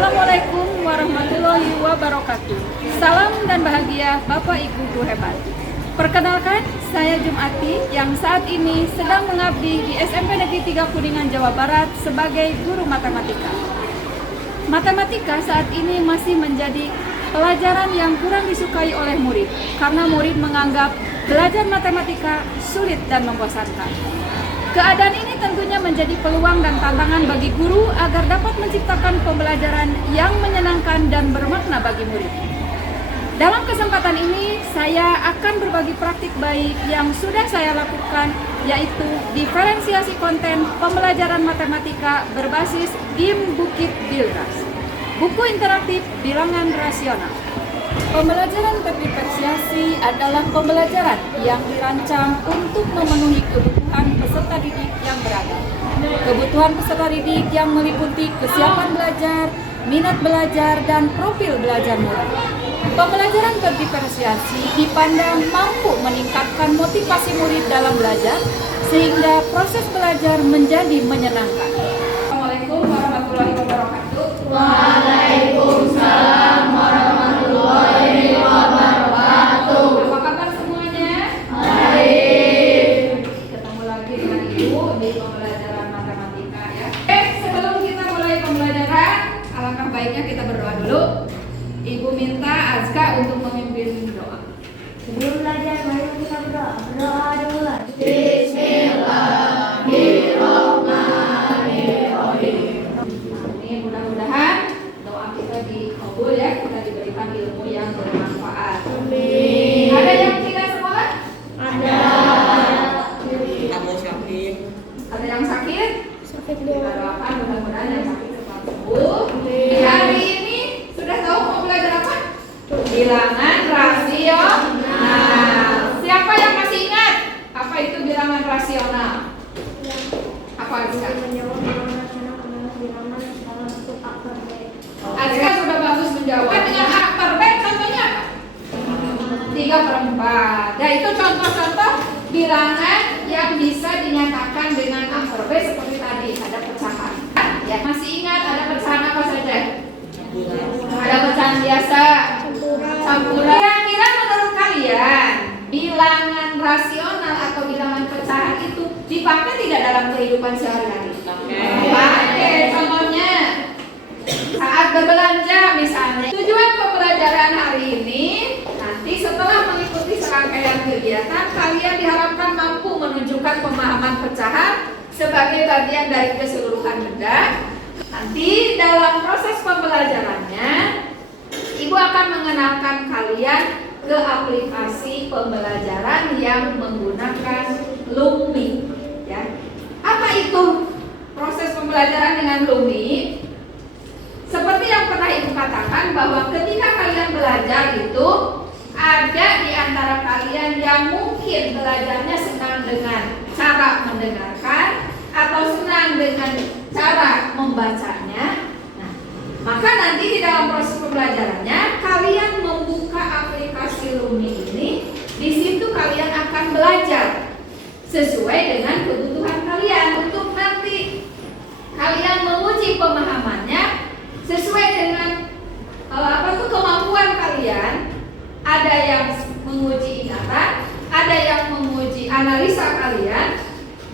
Assalamualaikum warahmatullahi wabarakatuh. Salam dan bahagia Bapak Ibu guru hebat. Perkenalkan, saya Jumati yang saat ini sedang mengabdi di SMP Negeri 3 Kuningan, Jawa Barat sebagai guru matematika. Matematika saat ini masih menjadi pelajaran yang kurang disukai oleh murid karena murid menganggap belajar matematika sulit dan membosankan. Keadaan ini tentunya menjadi peluang dan tantangan bagi guru agar dapat menciptakan pembelajaran yang menyenangkan dan bermakna bagi murid. Dalam kesempatan ini, saya akan berbagi praktik baik yang sudah saya lakukan, yaitu diferensiasi konten pembelajaran matematika berbasis BIM Bukit Bilras, buku interaktif bilangan rasional. Pembelajaran berdiferensiasi adalah pembelajaran yang dirancang untuk memenuhi kebutuhan peserta didik yang beragam. Kebutuhan peserta didik yang meliputi kesiapan belajar, minat belajar, dan profil belajar murid. Pembelajaran berdiferensiasi dipandang mampu meningkatkan motivasi murid dalam belajar, sehingga proses belajar menjadi menyenangkan. Assalamualaikum warahmatullahi wabarakatuh. Waalaikumsalam warahmatullahi wabarakatuh. Apa kabar semuanya? Baik. Ketemu lagi dengan Ibu di pembelajaran matematika ya. Sebelum kita mulai pembelajaran, alangkah baiknya kita berdoa dulu. Ibu minta Azka untuk memimpin doa. Sebelum belajar, mari kita berdoa. Berdoa dulu. Ini mudah-mudahan doa kita dikabul ya, kita diberikan ilmu yang bermanfaat. Amin. Ada yang tidak sekolah? Ada. Kamu sakit. Ada yang sakit? Sakit Kita doakan mudah-mudahan yang sakit cepat sembuh. Di hari ini sudah tahu mau belajar apa? Bilangan rasional. Siapa yang masih ingat apa itu bilangan rasional? Apa Azka? Azka sudah bagus menjawab. Dengan A per B contohnya apa? 3/4. Nah itu contoh-contoh bilangan yang bisa dinyatakan dengan A per B seperti tadi. Ada pecahan. Ya, masih ingat ada pecahan apa saja? Ada pecahan biasa, campuran. Kira-kira menurut kalian bilangan rasional atau bilangan pecahan itu dipakai tidak dalam kehidupan sehari-hari? Pakai. Contohnya saat berbelanja misalnya. Tujuan pembelajaran hari ini nanti setelah mengikuti serangkaian kegiatan, kalian diharapkan mampu menunjukkan pemahaman pecahan sebagai bagian dari keseluruhan benda. Nanti dalam proses pembelajarannya, Ibu akan mengenalkan kalian ke aplikasi pembelajaran yang menggunakan Lumi. Ya. Apa itu proses pembelajaran dengan Lumi? Seperti yang pernah Ibu katakan bahwa ketika kalian belajar itu ada di antara kalian yang mungkin belajarnya senang dengan cara mendengarkan atau senang dengan cara membacanya. Nah, maka nanti di dalam proses pembelajarannya kalian membuka aplikasi Lumi ini. Di situ kalian akan belajar sesuai dengan kebutuhan kalian untuk nanti kalian menguji pemahamannya sesuai dengan kemampuan kalian. Ada yang menguji ingatan, ada yang menguji analisa kalian,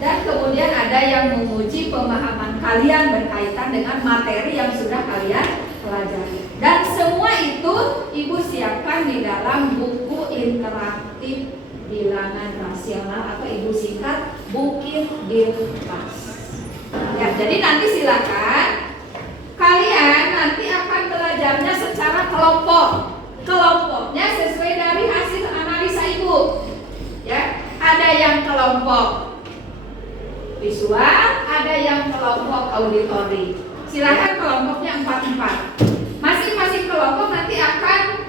dan kemudian ada yang menguji pemahaman kalian berkaitan dengan materi yang sudah kalian pelajari. Dan semua itu Ibu siapkan di dalam buku interaktif bilangan rasional atau Ibu singkat Bukit Bilras. Ya, jadi nanti silakan kalian nanti akan belajarnya secara kelompok. Kelompoknya sesuai dari hasil analisa Ibu. Ya, ada yang kelompok visual, ada yang kelompok auditori. Silakan kelompoknya 4-4. Masing-masing kelompok nanti akan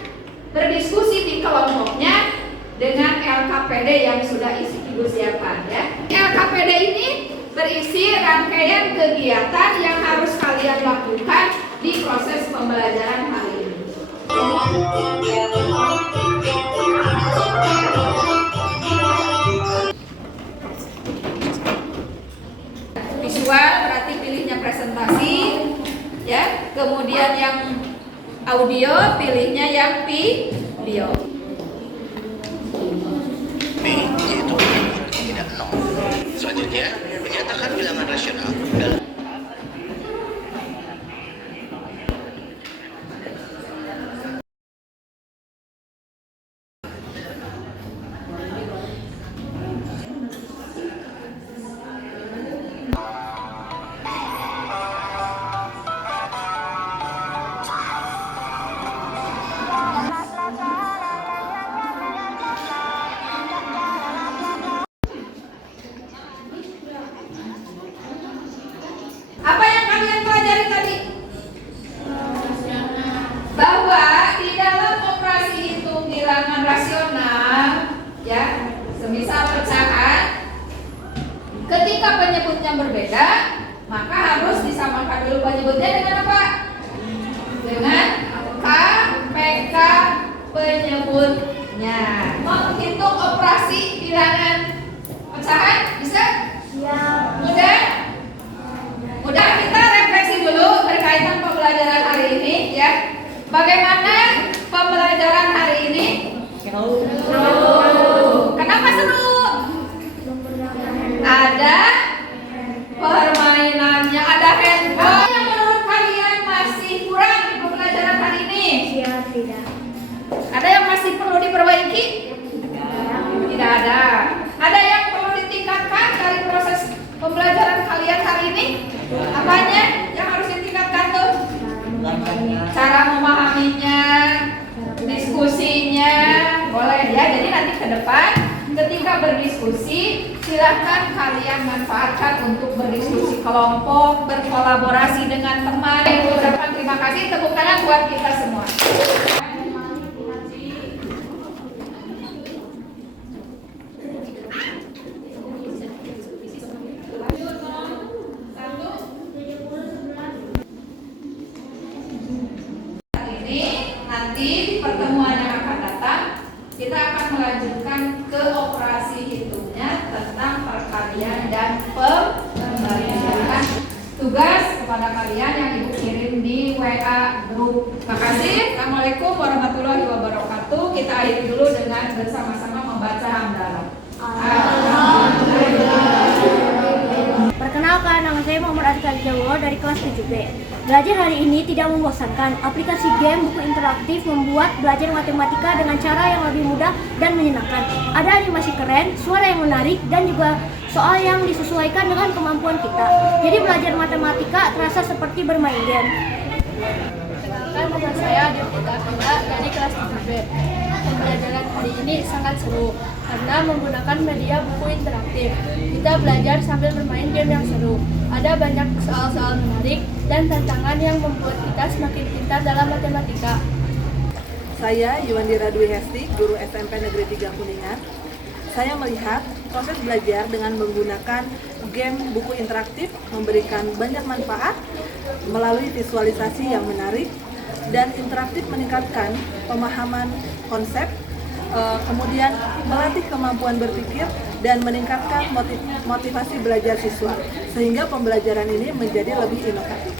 berdiskusi di kelompoknya dengan LKPD yang sudah Ibu siapkan ya. LKPD ini berisi rangkaian kegiatan yang harus kalian lakukan di proses pembelajaran hari ini. Visual berarti pilihnya presentasi, ya. Kemudian yang audio, pilihnya yang video. Yaitu tidak nol. Selanjutnya, menyatakan bilangan rasional dalam Apa yang kalian pelajari tadi? Bahwa di dalam operasi hitung bilangan rasional, ya, semisal pecahan, ketika penyebutnya berbeda, maka harus disamakan dulu penyebutnya dengan apa? Dengan K, PK penyebutnya. Menghitung operasi bilangan pecahan bisa? Mudah? Udah, kita refleksi dulu berkaitan pembelajaran hari ini, ya. Bagaimana pembelajaran hari ini? Seru. Kenapa seru? Ada permainannya, ada handball. Yang menurut kalian masih kurang di pembelajaran hari ini? Tidak. Ada yang masih perlu diperbaiki? Tidak ada. Ada yang perlu ditingkatkan dari proses pembelajaran kalian hari ini? Apanya yang harus ditingkatkan tuh? Cara memahaminya, diskusinya, boleh ya. Jadi nanti ke depan ketika berdiskusi, silahkan kalian manfaatkan untuk berdiskusi kelompok, berkolaborasi dengan teman. Ucapkan terima kasih, tepuk tangan buat kita semua. Nanti di pertemuan yang akan datang kita akan melanjutkan ke operasi hitungnya tentang perkalian dan pembalikan. Tugas kepada kalian yang ibu kirim di WA grup. Makasih. Assalamualaikum warahmatullahi wabarakatuh. Kita akhiri dulu dengan bersama-sama membaca hamdalah. Perkenalkan, nama saya Muhammad Arifin Jawa dari kelas 7B. Belajar hari ini tidak membosankan. Aplikasi game buku interaktif membuat belajar matematika dengan cara yang lebih mudah dan menyenangkan. Ada animasi keren, suara yang menarik, dan juga soal yang disesuaikan dengan kemampuan kita. Jadi belajar matematika terasa seperti bermain game. Perkenalkan, nama saya Devita Vina dari kelas 7B. Pembelajaran hari ini sangat seru karena menggunakan media buku interaktif. Kita belajar sambil bermain game yang seru. Ada banyak soal-soal menarik dan tantangan yang membuat kita semakin pintar dalam matematika. Saya Yuwandira Dwi Hesti, guru SMP Negeri 3 Kuningan. Saya melihat proses belajar dengan menggunakan game buku interaktif memberikan banyak manfaat melalui visualisasi yang menarik dan interaktif meningkatkan pemahaman konsep, kemudian melatih kemampuan berpikir dan meningkatkan motivasi belajar siswa sehingga pembelajaran ini menjadi lebih inovatif.